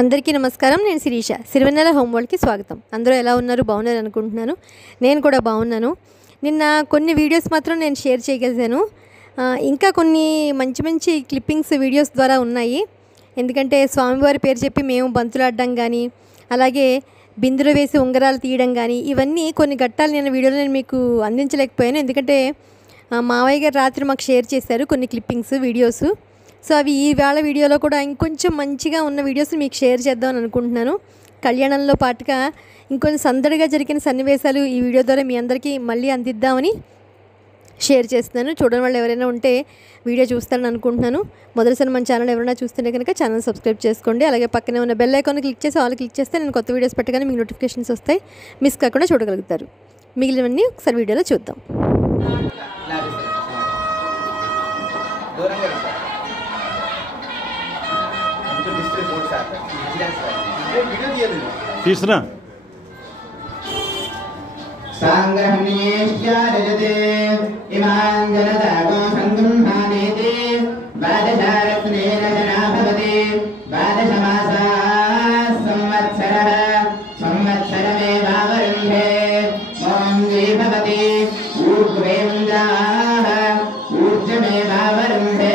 అందరికీ నమస్కారం. నేను శిరీష. సిరివెన్నెల హోమ్ వరల్డ్కి స్వాగతం. అందరూ ఎలా ఉన్నారు? బాగున్నారు అనుకుంటున్నాను. నేను కూడా బాగున్నాను. నిన్న కొన్ని వీడియోస్ మాత్రం నేను షేర్ చేయగలిగాను. ఇంకా కొన్ని మంచి మంచి క్లిప్పింగ్స్ వీడియోస్ ద్వారా ఉన్నాయి. ఎందుకంటే స్వామివారి పేరు చెప్పి మేము బంతులాడడం కానీ, అలాగే బిందులు వేసి ఉంగరాలు తీయడం కానీ, ఇవన్నీ కొన్ని ఘట్టాలు నేను వీడియోలో మీకు అందించలేకపోయాను. ఎందుకంటే మావయ్య గారు రాత్రి మాకు షేర్ చేశారు కొన్ని క్లిప్పింగ్స్ వీడియోస్. సో అవి ఈవేళ వీడియోలో కూడా ఇంకొంచెం మంచిగా ఉన్న వీడియోస్ మీకు షేర్ చేద్దామని అనుకుంటున్నాను. కళ్యాణంలో పాటుగా ఇంకొంచెం సందడిగా జరిగిన సన్నివేశాలు ఈ వీడియో ద్వారా మీ అందరికీ మళ్ళీ అందిద్దామని షేర్ చేస్తున్నాను. చూడని వాళ్ళు ఎవరైనా ఉంటే వీడియో చూస్తారని అనుకుంటున్నాను. మొదటిసారి మన ఛానల్ ఎవరైనా చూస్తుంటే కనుక ఛానల్ సబ్స్క్రైబ్ చేసుకోండి. అలాగే పక్కనే ఉన్న బెల్ ఐకాన్ క్లిక్ చేసి ఆల్ క్లిక్ చేస్తే నేను కొత్త వీడియోస్ పెట్టగానే మీకు నోటిఫికేషన్స్ వస్తాయి. మిస్ కాకుండా చూడగలుగుతారు. మిగిలినవన్నీ ఒకసారి వీడియోలో చూద్దాం. तीसरा सांग्रहण्येष्यारजते इमान् जनतागो सङ्गृह्णानेति द्वादशारत्नेन जना भवति द्वादशमासाः संवत्सरः संवत्सरमेवावरुन्धे मोङ्गी भवति ऊर्ध्वेन्द्राः ऊर्जमेवावरुन्धे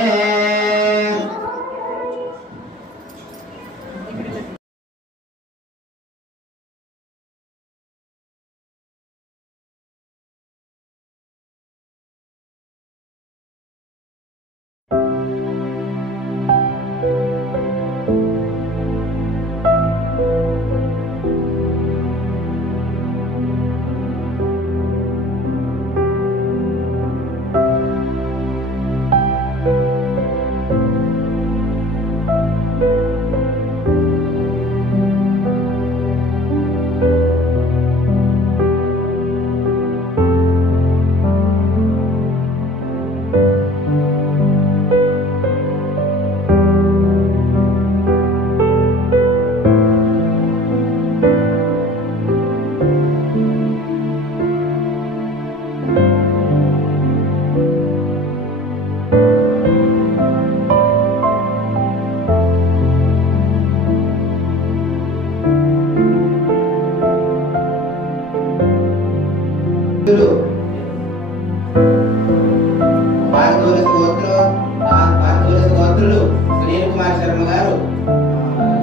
సునీల్ కుమార్ శర్మ గారు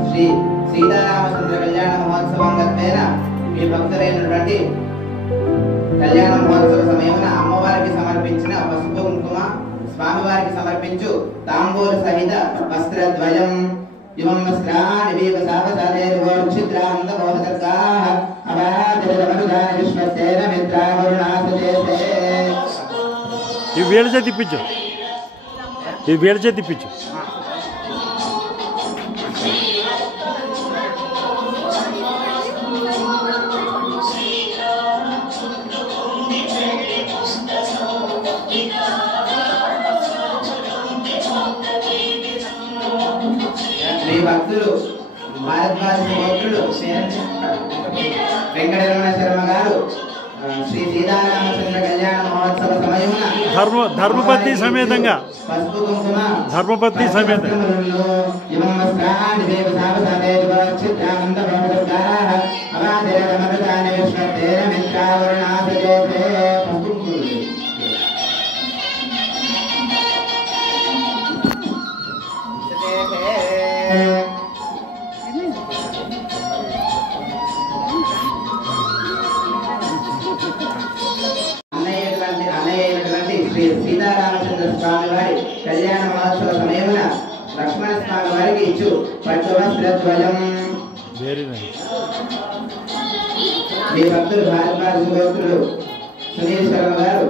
శ్రీ సీతారామచంద్ర కళ్యాణ మహోత్సవం గతేన మీ భక్తులైనటువంటి కళ్యాణ మహోత్సవ సమయమున అమ్మవారికి సమర్పించిన పసుపు కుంకుమ, స్వామివారికి సమర్పించు తాంబూల సహిత వస్త్రద్వయం ఇవం వస్త్రాని వివసావసాదేర్వోక్షిద్రాంతమోహదర్గాః అవాదిరమనుదాన విశ్వసేన మిత్రావరుణాసజేతే. ఈ వేళ తిప్పించు, ఈ వేళ తిప్పించు. శ్రీ భక్తులు భారద్వాజ గోత్రులు వెంకటరమణ శర్మ గారు శ్రీ సీతారామచంద్ర కళ్యాణ మహోత్సవ సమయమున ధర్మపత్ని సమేతంగా పసుపు కుంకుమ ధర్మపత్ని సమేత శ్రీ సీతారామచంద్ర స్వామి వారి కళ్యాణ మహోత్సవ సమయమున లక్ష్మణ స్వామి వారికి ఇచ్చు పట్టు వస్త్రద్వయం. మీ భక్తులు భారద్వాజ గోత్రులు సునీల్ శర్మ గారు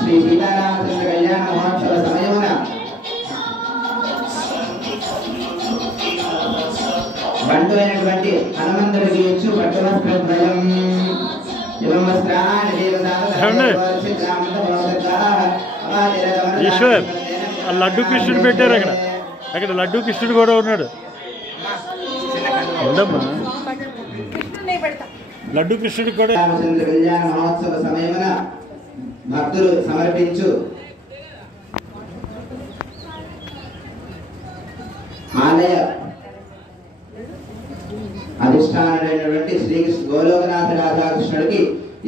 శ్రీ సీతారామచంద్ర కళ్యాణ మహోత్సవ సమయమున బంటు అయినటువంటి హనుమంతుడికి ఇచ్చు పట్టు వస్త్రద్వయం. ఈశ్వర్ ఆ లడ్డు కృష్ణుడు పెట్టారు. అక్కడ అక్కడ లడ్డు కృష్ణుడు కూడా ఉన్నాడు. ఉండమ్మా, లడ్డు కృష్ణుడి కూడా. రామచంద్ర కళ్యాణ మహోత్సవ సమయమున భక్తులు సమర్పించు ఆలయ అధిష్టానుడైనటువంటి శ్రీకృష్ణ గోలోకనాథ రాధాకృష్ణుడికి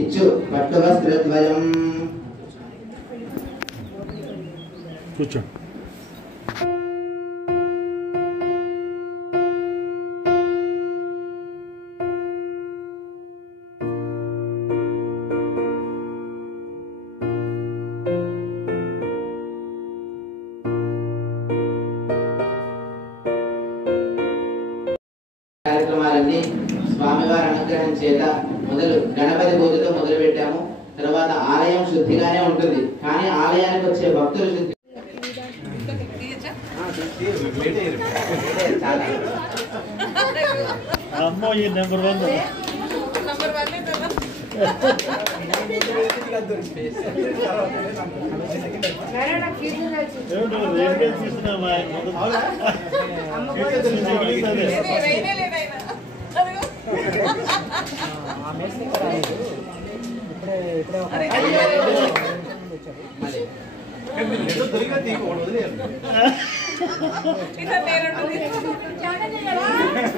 ఇచ్చు పట్టు వస్త్రద్వయం. కూర్చో. కార్యక్రమాలన్నీ స్వామివారి అనుగ్రహం చేత గణపతి పూజతో మొదలు పెట్టాము. తర్వాత ఆలయం శుద్ధిగానే ఉంటుంది, కానీ ఆలయానికి వచ్చే భక్తులు శుద్ధి అమ్మో ఈ నెంబర్ 1 తీసుకున్నామా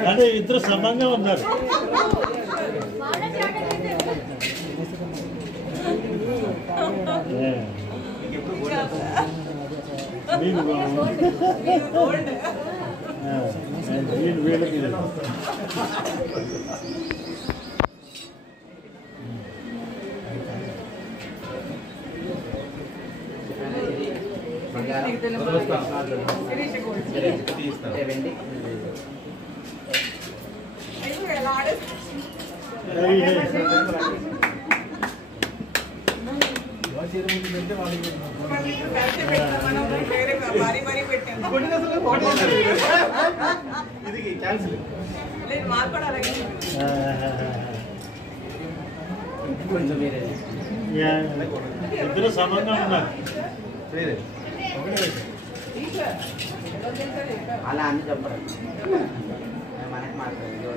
అంటే ఇద్దరు సమంగా ఉన్నారు. వీళ్ళకి ఇద్దరు సమంగా ఉన్నారు. అలా అని చెప్పరు, మనకి మాట్లాడు.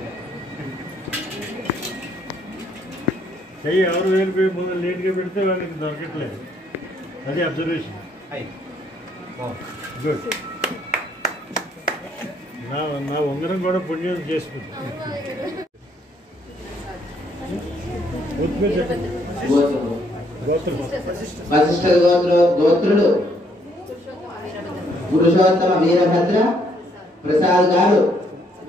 చెయ్యి ఎవరు వెళ్ళిపోయి ముందు లేట్గా పెడితే వాళ్ళకి దొరకట్లేదు. అది అబ్జర్వేషన్. గుడ్. నా ఉంగరం కూడా పుణ్యం చేసుకుంది. వశిష్ఠ గోత్రుడు పురుషోత్తమ వీరభద్ర ప్రసాద్ గారు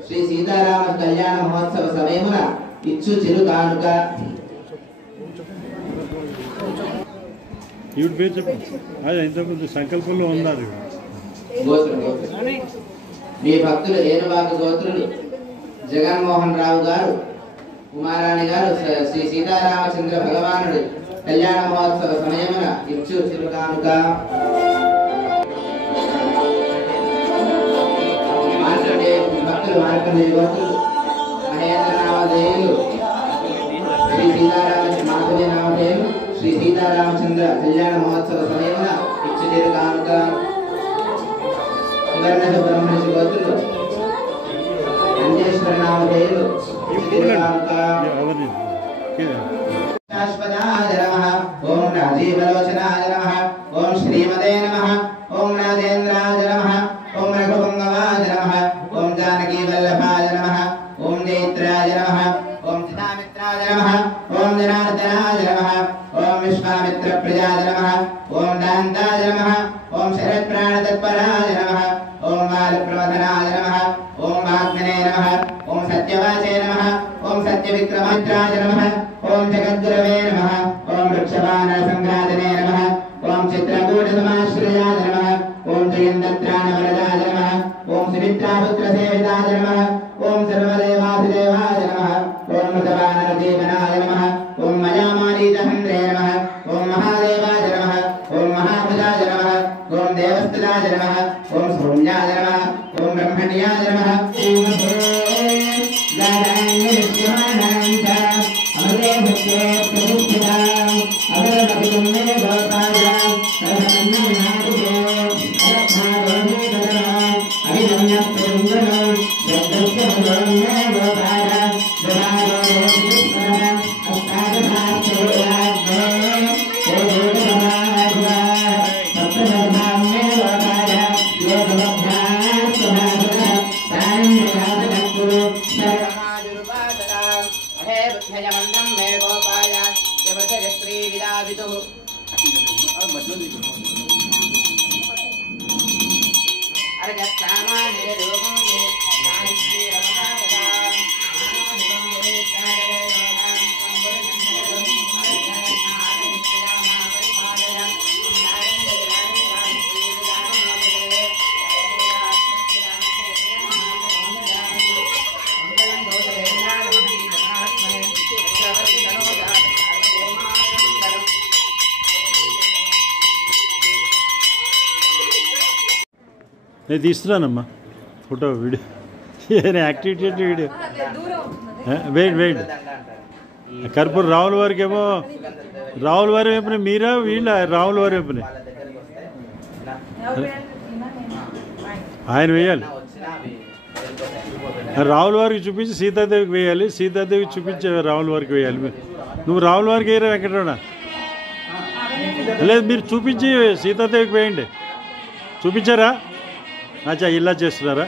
శ్రీ సీతారామ కళ్యాణ మహోత్సవ సమయమున ఇచ్చు చిరు కానుక. ఈవిడ పేరు చెప్పండి. అది ఇంతకుముందు సంకల్పంలో ఉన్నారు. మీ భక్తులు ఏనువాక గోత్రులు జగన్మోహన్ రావు గారు, కుమారాణి గారు శ్రీ సీతారామచంద్ర భగవానుడి కళ్యాణ మహోత్సవ సమయమున ఇచ్చు చిరు కానుక. భక్తులు మార్కండేయ గోత్రులు మహేంద్ర నామధేయులు శ్రీ మాధవి నామధేయులు శ్రీ సీతారామచంద్ర కళ్యాణ మహోత్సవ సమయమున ఇచ్చు చిరు కానుక. సువర్ణ బ్రహ్మణి గోత్రులు అంజేశ్వర నామధేయులు శాశ్వతాయ నమః. ఓం రాజీవలోచనాయ నమః. ఓం శ్రీమతే నమః. ఓం రాజేంద్రాయ నమః. ఓం రఘుపుంగవాయ నమః. ఓం జానకీ వల్లభాయ నమః. ఓం జైత్రాయ నమః. ఓం చితామిత్రాయ నమః. ఓం జనార్దనాయ నమః. ఓం విశ్వామిత్ర ప్రియాయ నమః. ఓం దాంతాయ నమః. ఓం శరత్ప్రాణతత్పరాయ నమః. ఓం బాలప్రమథనాయ నమః. ఓం వాగ్మనే నమః. ఓం సత్యవాచే నమః. ఓం సత్యవిక్రమాత్రాయ నమః. ఓం జగద్గురవే నమః. ఓం వృక్షవానర సంఘాతనే నమః. ఓం చిత్రకూట సమాశ్రయాయ నమః. ఓం జయంత్రాణ వరదాయ నమః. ఓం సుమిత్రాపుత్ర సేవితాయ నమః. ఓం సర్వదేవాధిదేవాయ నమః. ఓం మృతవానర జీవనాయ నమః. ఓం మయామారీజహంద్రే నమః. ఓం మహాదేవాయ నమః. ఓం మహాభుజాయ నమః. ఓం దేవస్థితాయ నమః. ఓం సౌమ్యాయ నమః. ఓం బ్రహ్మణ్యాయ నమః. విలాపితుః నేను తీస్తున్నానమ్మా ఫోటో వీడియో ఏదైనా యాక్టివిటీ అంటే వీడియో వెయిట్ వెయిట్ కర్పూర్ రావుల వారికి ఏమో రావుల వారి వైపున మీరా వీళ్ళ రావుల వారి వైపున ఆయన వేయాలి రావుల వారికి చూపించి సీతాదేవికి వేయాలి సీతాదేవికి చూపించే రావుల వారికి వేయాలి నువ్వు రావుల వారికి వేయరా వెంకటరమణ లేదు మీరు చూపించి సీతాదేవికి వేయండి చూపించారా అచ్చా ఇలా చేస్తున్నారా